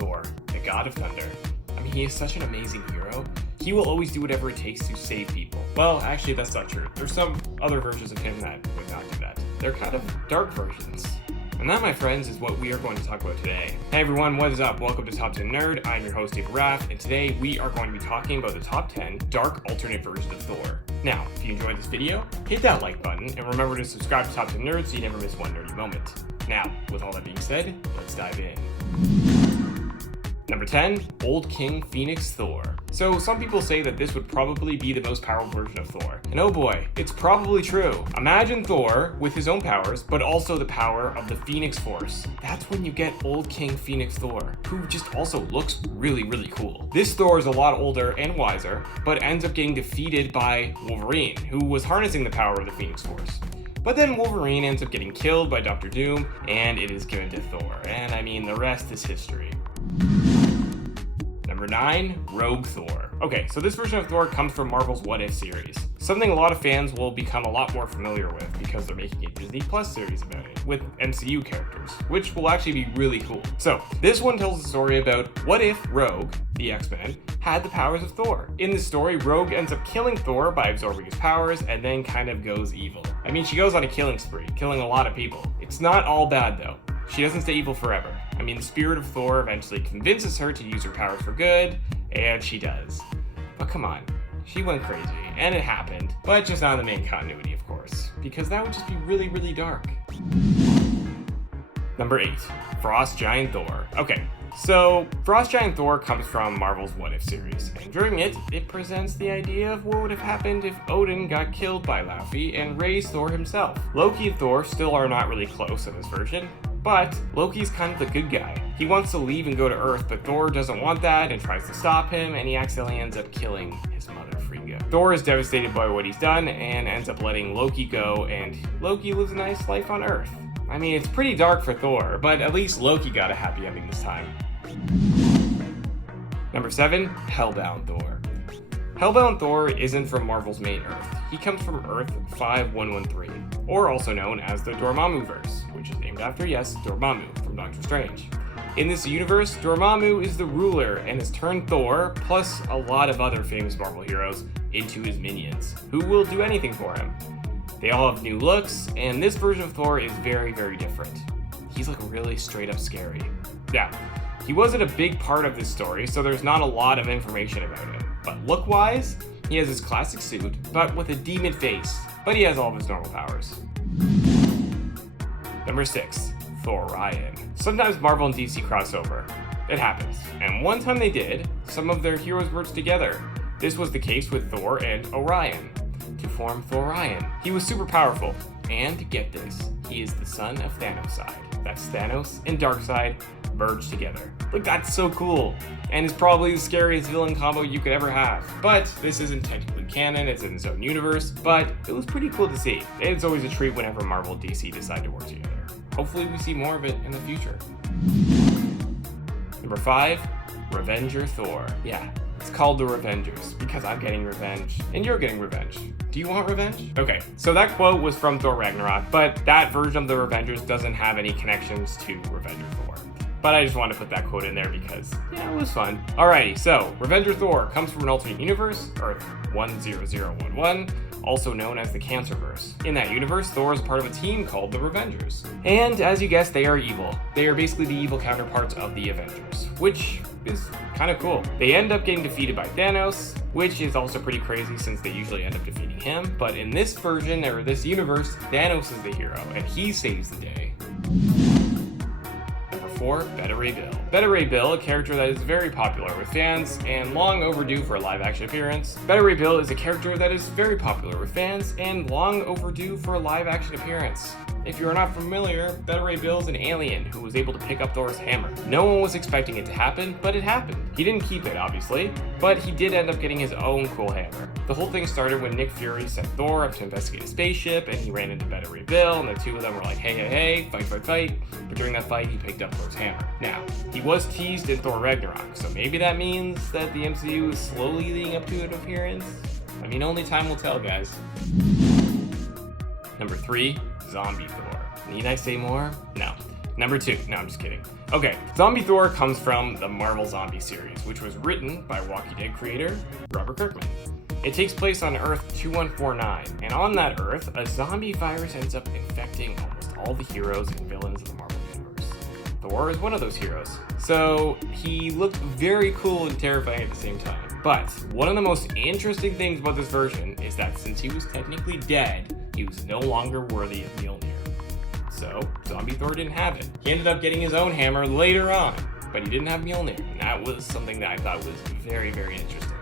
Thor, the god of thunder. I mean, he is such an amazing hero. He will always do whatever it takes to save people. Well, actually, that's not true. There's some other versions of him that would not do that. They're kind of dark versions. And that, my friends, is what we are going to talk about today. Hey everyone, what is up? Welcome to Top 10 Nerd. I'm your host, David Raff, and today we are going to be talking about the top 10 dark alternate versions of Thor. Now, if you enjoyed this video, hit that like button, and remember to subscribe to Top 10 Nerd so you never miss one nerdy moment. Now, with all that being said, let's dive in. Number 10, Old King Phoenix Thor. So some people say that this would probably be the most powerful version of Thor. And oh boy, it's probably true. Imagine Thor with his own powers, but also the power of the Phoenix Force. That's when you get Old King Phoenix Thor, who just also looks really, really cool. This Thor is a lot older and wiser, but ends up getting defeated by Wolverine, who was harnessing the power of the Phoenix Force. But then Wolverine ends up getting killed by Dr. Doom, and it is given to Thor. And I mean, the rest is history. Number 9, Rogue Thor. Okay, so this version of Thor comes from Marvel's What If series. Something a lot of fans will become a lot more familiar with because they're making a Disney Plus series about it with MCU characters, which will actually be really cool. So, this one tells the story about what if Rogue, the X-Men, had the powers of Thor. In this story, Rogue ends up killing Thor by absorbing his powers and then kind of goes evil. I mean, she goes on a killing spree, killing a lot of people. It's not all bad though. She doesn't stay evil forever. I mean, the spirit of Thor eventually convinces her to use her powers for good, and she does. But come on, she went crazy, and it happened, but just not in the main continuity, of course, because that would just be really, really dark. Number 8, Frost Giant Thor. Okay, so Frost Giant Thor comes from Marvel's What If series, and during it, it presents the idea of what would have happened if Odin got killed by Laufey and raised Thor himself. Loki and Thor still are not really close in this version, but Loki's kind of the good guy. He wants to leave and go to Earth, but Thor doesn't want that and tries to stop him, and he accidentally ends up killing his mother, Frigga. Thor is devastated by what he's done and ends up letting Loki go, and Loki lives a nice life on Earth. I mean, it's pretty dark for Thor, but at least Loki got a happy ending this time. Number 7, Hellbound Thor. Hellbound Thor isn't from Marvel's main Earth. He comes from Earth 5113, or also known as the Dormammu-verse, which is named after, yes, Dormammu from Doctor Strange. In this universe, Dormammu is the ruler and has turned Thor, plus a lot of other famous Marvel heroes, into his minions, who will do anything for him. They all have new looks, and this version of Thor is very, very different. He's like really straight up scary. Yeah, he wasn't a big part of this story, so there's not a lot of information about him. But look-wise, he has his classic suit, but with a demon face, but he has all of his normal powers. Number 6, Thorian. Sometimes Marvel and DC cross over. It happens, and one time they did, some of their heroes worked together. This was the case with Thor and Orion, to form Thorian. He was super powerful, and get this, he is the son of Thanos. That's Thanos and Darkseid merged together. Like, that's so cool, and is probably the scariest villain combo you could ever have. But this isn't technically canon, it's in its own universe, but it was pretty cool to see. It's always a treat whenever Marvel and DC decide to work together. Hopefully we see more of it in the future. Number 5, Revenger Thor. Yeah, it's called the Revengers because I'm getting revenge and you're getting revenge. Do you want revenge? Okay, so that quote was from Thor Ragnarok, but that version of the Revengers doesn't have any connections to Revenger Thor. But I just wanted to put that quote in there because, yeah, it was fun. Alrighty, so Revenger Thor comes from an alternate universe, Earth 10011, also known as the Cancerverse. In that universe, Thor is part of a team called the Revengers. And as you guessed, they are evil. They are basically the evil counterparts of the Avengers, which is kind of cool. They end up getting defeated by Thanos, which is also pretty crazy since they usually end up defeating him. But in this version, or this universe, Thanos is the hero, and he saves the day. 4, Beta Ray Bill. Beta Ray Bill, a character that is very popular with fans and long overdue for a live-action appearance. Beta Ray Bill is a character that is very popular with fans and long overdue for a live-action appearance. If you are not familiar, Beta Ray Bill is an alien who was able to pick up Thor's hammer. No one was expecting it to happen, but it happened. He didn't keep it, obviously, but he did end up getting his own cool hammer. The whole thing started when Nick Fury sent Thor up to investigate a spaceship, and he ran into Beta Ray Bill, and the two of them were like, hey, fight. But during that fight, he picked up Thor's hammer. Now, he was teased in Thor Ragnarok, so maybe that means that the MCU is slowly leading up to an appearance? I mean, only time will tell, guys. Number 3, Zombie Thor. Need I say more? No. Number 2. No, I'm just kidding. Okay, Zombie Thor comes from the Marvel Zombie series, which was written by Walking Dead creator Robert Kirkman. It takes place on Earth 2149, and on that Earth, a zombie virus ends up infecting almost all the heroes and villains of the Marvel Universe. Thor is one of those heroes. So he looked very cool and terrifying at the same time. But one of the most interesting things about this version is that since he was technically dead, he was no longer worthy of Mjolnir. So Zombie Thor didn't have it. He ended up getting his own hammer later on, but he didn't have Mjolnir. And that was something that I thought was very, very interesting.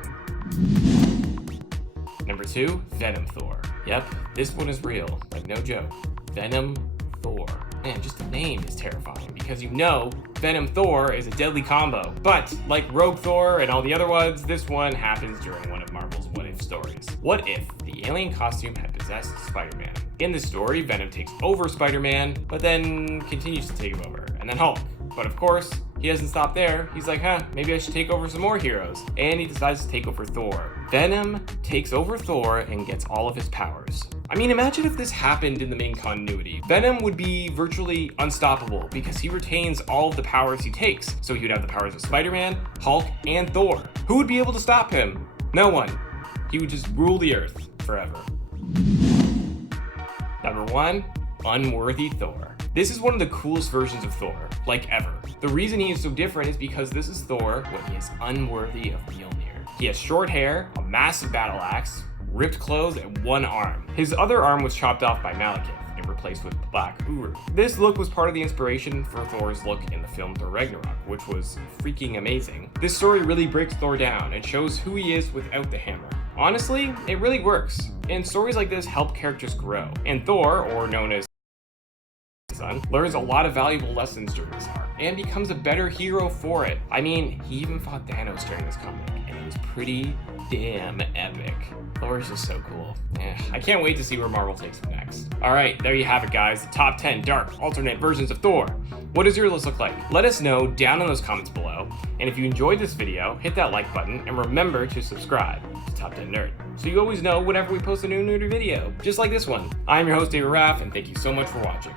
Number 2, Venom Thor. Yep, this one is real, like no joke. Venom Thor. Man, just the name is terrifying because you know Venom Thor is a deadly combo. But like Rogue Thor and all the other ones, this one happens during one of Marvel's What If stories. What if the alien costume had possessed Spider-Man? In this story, Venom takes over Spider-Man, but then continues to take him over, and then Hulk. But of course, he doesn't stop there. He's like, maybe I should take over some more heroes. And he decides to take over Thor. Venom takes over Thor and gets all of his powers. I mean, imagine if this happened in the main continuity. Venom would be virtually unstoppable because he retains all of the powers he takes. So he would have the powers of Spider-Man, Hulk, and Thor. Who would be able to stop him? No one. He would just rule the earth forever. Number 1, Unworthy Thor. This is one of the coolest versions of Thor, like ever. The reason he is so different is because this is Thor when he is unworthy of Mjolnir. He has short hair, a massive battle axe, ripped clothes, and one arm. His other arm was chopped off by Malekith and replaced with Black Uru. This look was part of the inspiration for Thor's look in the film Thor Ragnarok, which was freaking amazing. This story really breaks Thor down and shows who he is without the hammer. Honestly, it really works, and stories like this help characters grow. And Thor, or known as son, learns a lot of valuable lessons during this arc, and becomes a better hero for it. I mean, he even fought Thanos during this comic, and it was pretty damn epic. Thor is just so cool. I can't wait to see where Marvel takes him next. Alright, there you have it guys, the top 10 dark alternate versions of Thor. What does your list look like? Let us know down in those comments below, and if you enjoyed this video, hit that like button, and remember to subscribe to Top 10 Nerd, so you always know whenever we post a new nerdy video, just like this one. I'm your host, David Raff, and thank you so much for watching.